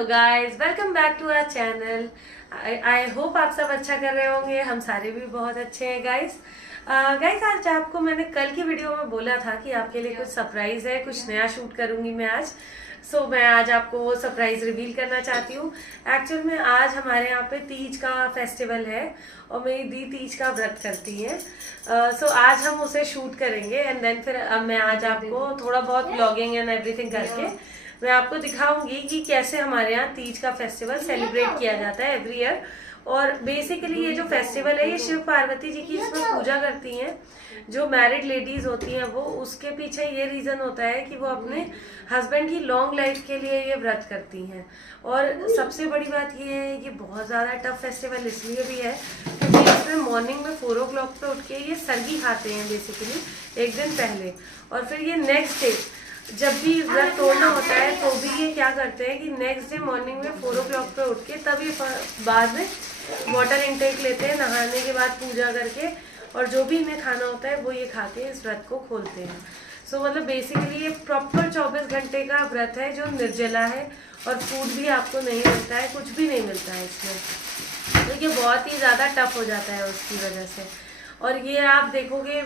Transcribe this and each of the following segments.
Hello guys, welcome back to our channel. I hope आप सब अच्छा कर रहे होंगे। हम सारे भी बहुत अच्छे हैं गाइस। गाइस आज आपको मैंने कल की वीडियो में बोला था कि आपके लिए कुछ सरप्राइज है, कुछ नया शूट करूंगी मैं आज। मैं आज आपको वो सरप्राइज रिवील करना चाहती हूँ। एक्चुअल में आज हमारे यहाँ पे तीज का फेस्टिवल है और मेरी दी तीज का व्रत करती है। आज हम उसे शूट करेंगे एंड देन फिर मैं आज आपको थोड़ा बहुत ब्लॉगिंग एंड एवरीथिंग करके मैं आपको दिखाऊंगी कि कैसे हमारे यहाँ तीज का फेस्टिवल सेलिब्रेट किया जाता है एवरी ईयर। और बेसिकली ये जो फेस्टिवल है ये शिव पार्वती जी की इसमें पूजा करती हैं। जो मैरिड लेडीज होती हैं वो उसके पीछे ये रीजन होता है कि वो अपने हस्बैंड की लॉन्ग लाइफ के लिए ये व्रत करती हैं। और सबसे बड़ी बात ये है कि बहुत ज़्यादा टफ फेस्टिवल इसलिए भी है क्योंकि इसमें मॉर्निंग में 4 o'clock पे उठ के ये सरगी खाते हैं बेसिकली एक दिन पहले। और फिर ये नेक्स्ट डे जब भी व्रत तोड़ना होता है तो भी ये क्या करते हैं कि नेक्स्ट डे मॉर्निंग में 4 o'clock पे उठ के तब ये बाद में वाटर इनटेक लेते हैं नहाने के बाद पूजा करके, और जो भी इन्हें खाना होता है वो ये खा के इस व्रत को खोलते हैं। मतलब बेसिकली ये प्रॉपर 24 घंटे का व्रत है जो निर्जला है और फूड भी आपको नहीं मिलता है, कुछ भी नहीं मिलता है इसमें। तो ये बहुत ही ज़्यादा टफ हो जाता है उसकी वजह से। और ये आप देखोगे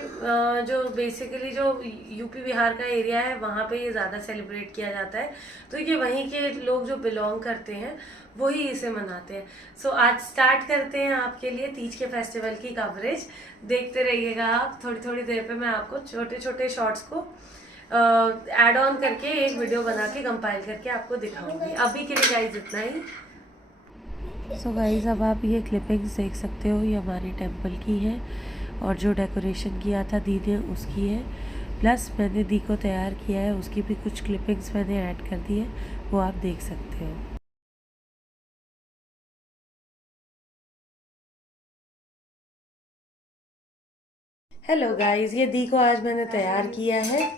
जो बेसिकली जो यूपी बिहार का एरिया है वहाँ पे ये ज़्यादा सेलिब्रेट किया जाता है। तो ये वहीं के लोग जो बिलोंग करते हैं वही इसे मनाते हैं। आज स्टार्ट करते हैं आपके लिए तीज के फेस्टिवल की कवरेज। देखते रहिएगा आप। थोड़ी थोड़ी देर पे मैं आपको छोटे छोटे शॉर्ट्स को ऐड ऑन करके एक वीडियो बना के कंपाइल करके आपको दिखाऊंगी। अभी के लिए गाइस इतना ही। गाइस अब आप ये क्लिपिंग्स देख सकते हो, ये हमारे टेम्पल की है और जो डेकोरेशन किया था दी ने उसकी है, प्लस मैंने दी को तैयार किया है उसकी भी कुछ क्लिपिंग्स मैंने ऐड कर दी है, वो आप देख सकते हो। हेलो गाइस, ये दी को आज मैंने तैयार किया है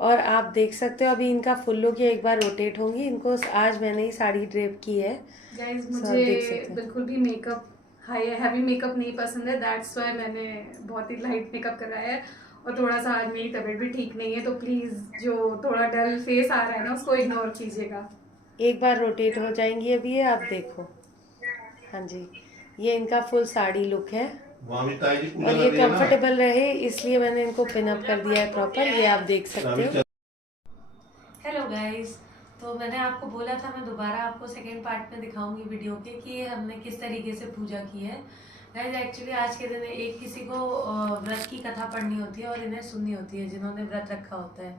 और आप देख सकते हो अभी इनका फुल लुक ये एक बार रोटेट होंगी। इनको आज मैंने ही साड़ी ड्रेप की है। गाइस मुझे बिल्कुल भी मेकअप हैवी मेकअप नहीं पसंद है, दैट्स वाई मैंने बहुत ही लाइट मेकअप कराया है। और थोड़ा सा आज मेरी तबीयत भी ठीक नहीं है तो प्लीज जो थोड़ा डल फेस आ रहा है ना उसको इग्नोर कीजिएगा। एक बार रोटेट हो जाएंगी अभी ये, आप देखो। हाँ जी, ये इनका फुल साड़ी लुक है और ये कंफर्टेबल रहे इसलिए मैंने इनको पिन अप कर दिया है प्रॉपर, ये आप देख सकते हो। हेलो गाइस, तो मैंने आपको बोला था मैं दोबारा आपको सेकेंड पार्ट में दिखाऊंगी वीडियो के कि हमने किस तरीके से पूजा की है। गाइस एक्चुअली आज के दिन एक किसी को व्रत की कथा पढ़नी होती है और इन्हें सुननी होती है जिन्होंने व्रत रखा होता है।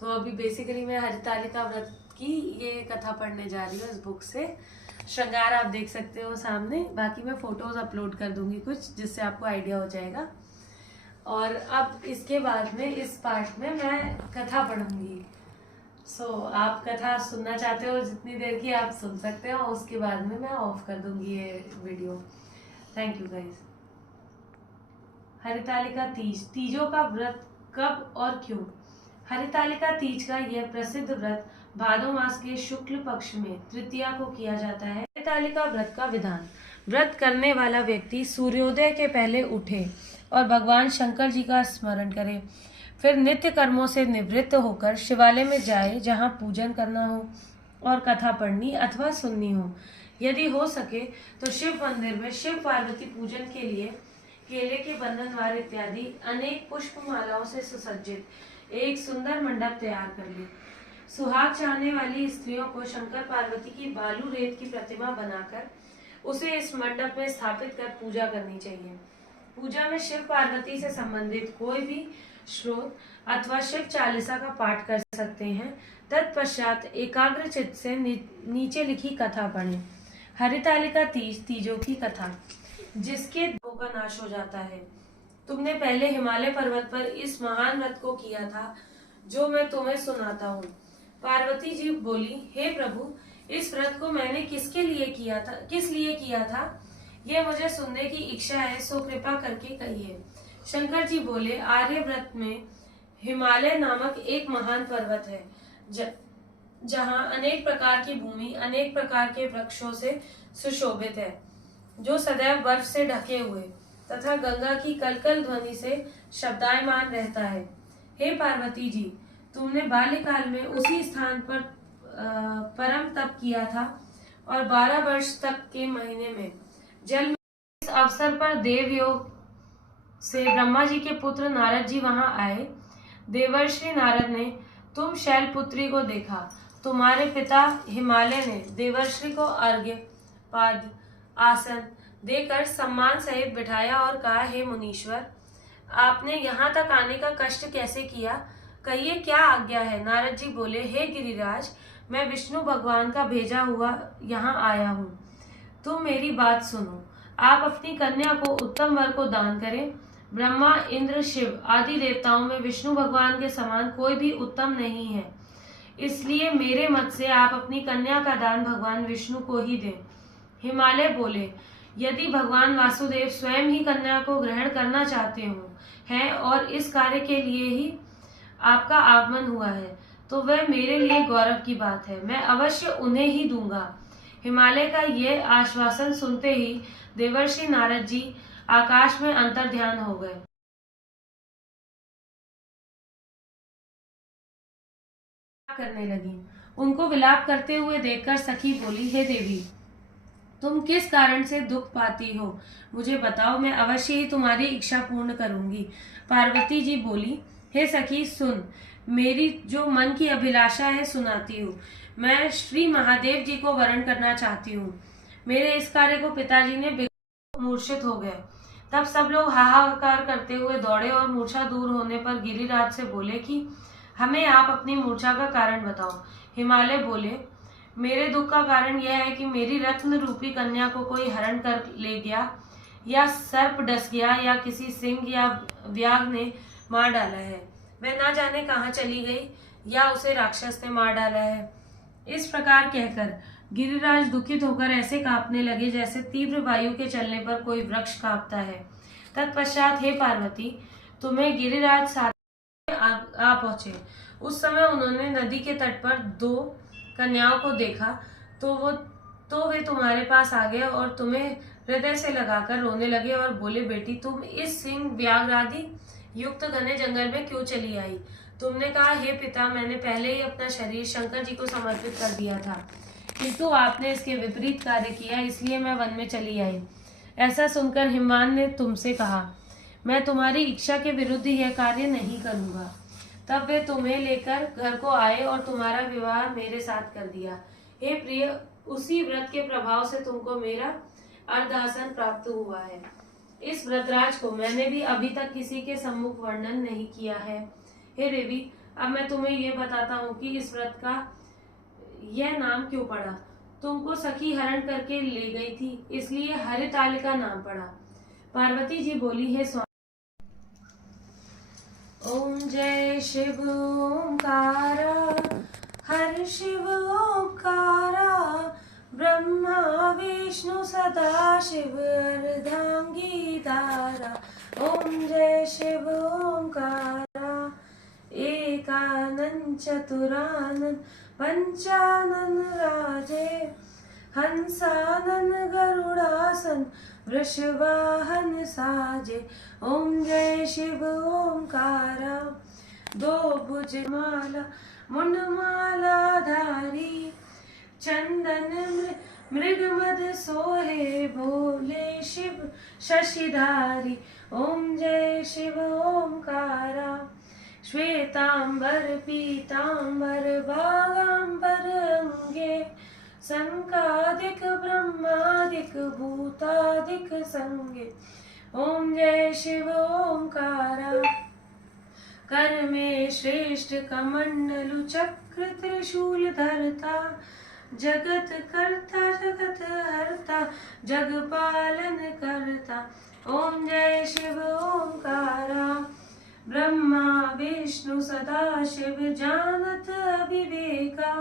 तो अभी बेसिकली मैं हरितालिका व्रत की ये कथा पढ़ने जा रही हूँ इस बुक से। श्रृंगार आप देख सकते हो सामने, बाकी मैं फोटोज अपलोड कर दूंगी कुछ जिससे आपको आइडिया हो जाएगा। और अब इसके बाद में इस पार्ट में मैं कथा पढ़ूंगी। आप कथा सुनना चाहते हो जितनी देर की आप सुन सकते हो, उसके बाद में मैं ऑफ कर दूंगी ये video. Thank you guys. Hartalika Teej, तीजों का व्रत कब और क्यों? हरितालिका तीज का यह प्रसिद्ध व्रत भादो मास के शुक्ल पक्ष में तृतीया को किया जाता है। हरितालिका व्रत का विधान: व्रत करने वाला व्यक्ति सूर्योदय के पहले उठे और भगवान शंकर जी का स्मरण करे, फिर नित्य कर्मों से निवृत्त होकर शिवालय में जाए जहाँ पूजन करना हो और कथा पढ़नी अथवा सुननी हो। यदि हो सके तो शिव मंदिर में शिव पार्वती पूजन के लिए केले के बंधनवार इत्यादि अनेक पुष्प मालाओं से सुसज्जित एक सुंदर मंडप तैयार कर ले। सुहाग चाहने वाली स्त्रियों को शंकर पार्वती की बालू रेत की प्रतिमा बनाकर उसे इस मंडप में स्थापित कर पूजा करनी चाहिए। पूजा में शिव पार्वती से संबंधित कोई भी श्लोक अथवा शिव चालीसा का पाठ कर सकते हैं। तत्पश्चात एकाग्र चित्त से नीचे लिखी कथा पढ़ें। हरितालिका तीज, तीजों की कथा। जिसके दुखों का नाश हो जाता है। तुमने पहले हिमालय पर्वत पर इस महान व्रत को किया था जो मैं तुम्हें सुनाता हूँ। पार्वती जी बोली, हे प्रभु, इस व्रत को मैंने किस लिए किया था यह मुझे सुनने की इच्छा है, सो कृपा करके कहिए। शंकर जी बोले, आर्य व्रत में हिमालय नामक एक महान पर्वत है जहाँ अनेक प्रकार की भूमि अनेक प्रकार के वृक्षों से सुशोभित है, जो सदैव बर्फ से ढके हुए तथा गंगा की कलकल ध्वनि से शब्दायमान रहता है। हे पार्वती जी, तुमने बाल्यकाल में उसी स्थान पर परम तप किया था और 12 वर्ष तक के महीने में जल में। इस अवसर पर देवयोग से ब्रह्मा जी के पुत्र नारद जी वहां आए। देवर्षि नारद ने तुम शैलपुत्री को देखा। तुम्हारे पिता हिमालय ने देवर्षि को अर्घ्य पाद आसन देकर सम्मान सहित बिठाया और कहा, हे मुनीश्वर, आपने यहाँ तक आने का कष्ट कैसे किया? कहिए क्या आज्ञा है? नारद जी बोले, हे गिरिराज, मैं विष्णु भगवान का भेजा हुआ यहाँ आया हूँ। तुम मेरी बात सुनो। आप अपनी कन्या को उत्तम वर को दान करें। ब्रह्मा, इंद्र, शिव आदि देवताओं में विष्णु भगवान के समान कोई भी उत्तम नहीं है। इसलिए मेरे मत से आप अपनी कन्या का दान भगवान विष्णु को ही दें। हिमालय बोले, यदि भगवान वासुदेव स्वयं ही कन्या को ग्रहण करना चाहते हो हैं और इस कार्य के लिए ही आपका आगमन हुआ है, तो वह मेरे लिए गौरव की बात है। मैं अवश्य उन्हें ही दूंगा। हिमालय का यह आश्वासन सुनते ही देवर्षि नारद जी आकाश में अंतर्ध्यान हो गए। करने लगी। उनको विलाप करते हुए देखकर सखी बोली, हे देवी, तुम किस कारण से दुख पाती हो? मुझे बताओ, मैं अवश्य ही तुम्हारी इच्छा पूर्ण करूंगी। पार्वती जी बोली, हे सखी सुन, मेरी जो मन की अभिलाषा है सुनाती हूँ। मैं श्री महादेव जी को वरण करना चाहती हूँ। मेरे इस कार्य को पिताजी ने मूर्छित हो गए। तब सब लोग हाहाकार करते हुए दौड़े और मूर्छा दूर होने पर गिरिराज से बोले कि हमें आप अपनी मूर्छा का कारण बताओ। हिमालय बोले, मेरे दुख का कारण यह है कि मेरी रत्न रूपी कन्या को कोई हरण कर ले गया, या सर्प डस गया, या किसी सिंह या व्याघ्र ने मार डाला है। वह ना जाने कहाँ चली गई, या उसे राक्षस ने मार डाला है। इस प्रकार कहकर गिरिराज दुखित होकर ऐसे कांपने लगे जैसे तीव्र वायु के चलने पर कोई वृक्ष कांपता है। तत्पश्चात हे पार्वती, तुम्हें गिरिराज साथ आ पहुंचे। उस समय उन्होंने नदी के तट पर 2 कन्याओं को देखा, तो वे तुम्हारे पास आ गए और तुम्हें हृदय से लगाकर रोने लगे और बोले, बेटी, तुम इस सिंह व्याघ्र आदि युक्त घने जंगल में क्यों चली आई? तुमने कहा, हे पिता, मैंने पहले ही अपना शरीर शंकर जी को समर्पित कर दिया था, किंतु आपने इसके विपरीत कार्य किया, इसलिए मैं वन में चली आई। ऐसा सुनकर हिमवान ने तुमसे कहा, मैं तुम्हारी इच्छा के विरुद्ध यह कार्य नहीं करूंगा। तब वे तुम्हें लेकर घर को आए और तुम्हारा विवाह मेरे साथ कर दिया। हे प्रिय, उसी व्रत के प्रभाव से तुमको मेरा अर्धासन प्राप्त हुआ है। इस व्रतराज को मैंने भी अभी तक किसी के सम्मुख वर्णन नहीं किया है। हे देवी, अब मैं तुम्हें यह बताता हूँ कि इस व्रत का यह नाम क्यों पड़ा। तुमको सखी हरण करके ले गई थी, इसलिए हरितालिका नाम पड़ा। पार्वती जी बोली, हे स्वामी, ओम जय शिव ओंकारा, हर शिव ओंकारा, ब्रह्मा विष्णु सदा शिव अर्धांगी तारा। ओम जय शिव ओंकारा, एकानन चतुरानन पंचानन राजे, हंसानन गरुड़ासन वृषवाहन साजे। ओम जय शिव ओंकारा, 2 भुज माला मुंड माला धारी, चंदन मृगमद सोहे भोले शिव शशिधारी। ओम जय शिव ओंकारा, श्वेतांबर पीतांबर बागांबर अंगे, संकादिक ब्रह्मादिक भूतादिक संगे। ओम जय शिव ओंकारा, कर में श्रेष्ठ कमंडलु चक्र त्रिशूल धरता, जगत करता जगत हरता, जग पालन करता। ओम जय शिव ओंकारा, ब्रह्मा विष्णु सदा शिव जानत अविवेका,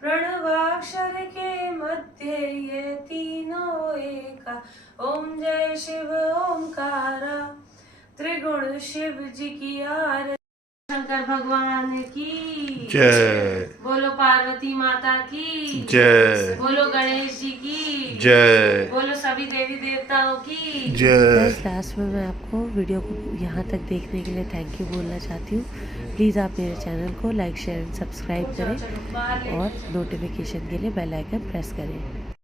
प्रणवाक्षर के मध्य ये तीनों एका। ओम जय शिव ओंकारा, त्रिगुण शिव जी की आरती, शंकर भगवान की जय। बोलो पार्वती माता की जय। बोलो गणेश जी की जय। बोलो सभी देवी देवताओं की जय। लास्ट में मैं आपको वीडियो को यहाँ तक देखने के लिए थैंक यू बोलना चाहती हूँ। प्लीज़ आप मेरे चैनल को लाइक शेयर एंड सब्सक्राइब करें और नोटिफिकेशन के लिए बेल आइकन प्रेस करें।